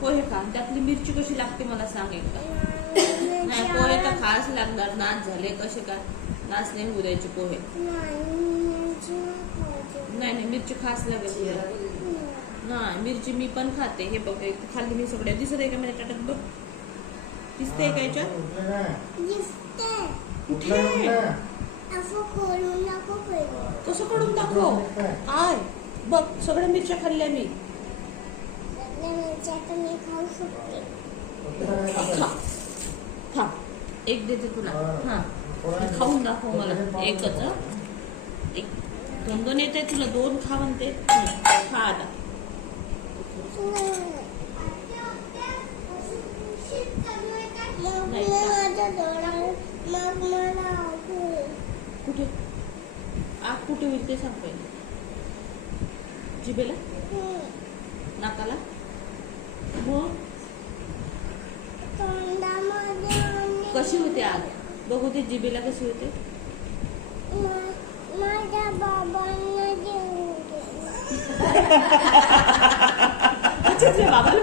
पोहे खा. त्यातली मिरची कशी लागते मला सांग एकदा. नाही पोहे तर खास लागणार. नाच झाले कसे काय नाच नाही होऊ द्यायचे पोहे. नाही मिरची खास लागेल तुला. नाही मिरची मी पण खाते. हे बघ खाल्ली मी सगळ्या. दिसत आहे का माझ्या ताटात बघ. दिसतंय का याच्यात? कुठे? कसं काढून दाखव. काय बघ सगळ्या मिरच्या खाल्ल्या मी. खा एक देते तुला. हा खाऊन दाखव मला. एकच एक 2 येते तुला. 2 खा म्हणते. खा आता. कुठे आग कुठे होईल ते सांग पहिले. जिभेला नाकाला मग कशी होते आग बघू ते. जिभेला कशी होते. माझ्या बाबांना बाबाला